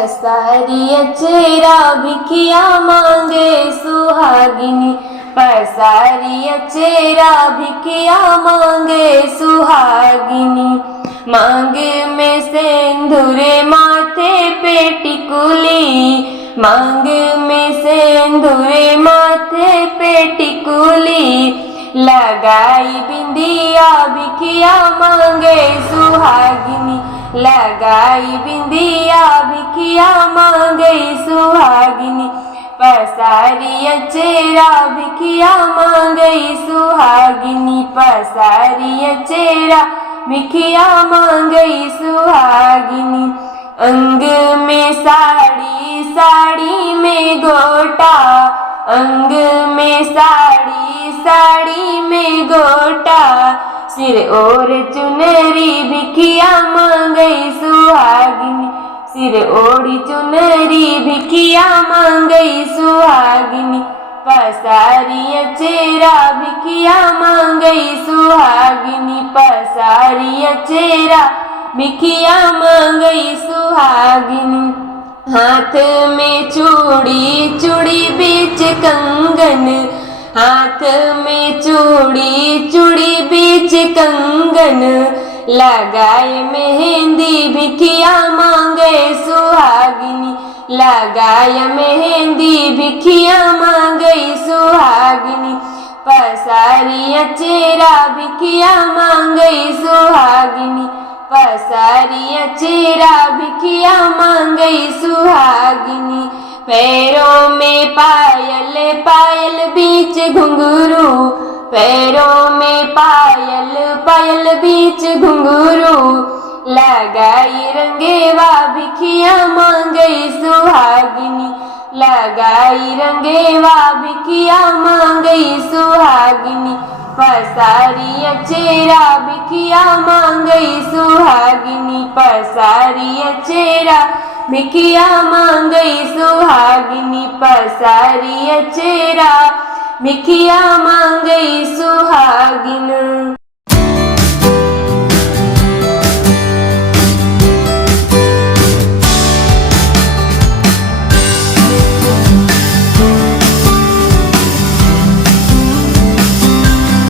पसारी अचेरा भिखिया मांगे सुहागिनी, पसारी अचेरा भिखिया मांगे सुहागिनी। मांग में सिंदूरे माथे पे टिकुली, मांग में सिंदूरे माथे पे टिकुली, लगाई बिंदिया भिखिया मांगे सुहागिनी, लगाई बिंदिया भिखिया मांगे सुहागिनी। पसारी अचेरा भिखिया मांगे सुहागिनी, पसारी अचेरा भिखिया मांगे सुहागिनी। अंग में साड़ी, साड़ी में गोटा, अंग में साड़ी, साड़ी में गोटा, सिर और चुनरी भिखिया मांगे सुहागिनी, सिर ओढ़ी चुनरी भिखिया मांगे सुहागिनी। पसारी अचेरा भिखिया मांगे सुहागिनी, पसारी अचेरा भिखिया मांगे सुहागिनी। हाथ में चूड़ी, चूड़ी बीच कंगन, हाथ में चूड़ी, चूड़ी बीच कंगन, लगाए मेहंदी भिखिया मांगे सुहागिनी, लगाए मेहंदी भिखिया मांगे सुहागिनी। पसारी अचेरा भिखिया मांगे सुहागिनी, पसारी अचेरा भिखिया मांगे सुहागिनी। पैरों में पायल, पायल बीच घुंघरू, पैरों में पायल, पायल बीच घुंघरू, लगाई रंगेवा भिखिया मांगे सुहागिनी, लगाई रंगेवा भिखिया मांगे सुहागिनी। पसारी अचेरा भिखिया मांगे सुहागिनी, पसारी अचेरा भिखिया मांगे सुहागिनी, पसारी अचेरा भिखिया मांगे सुहागिनी।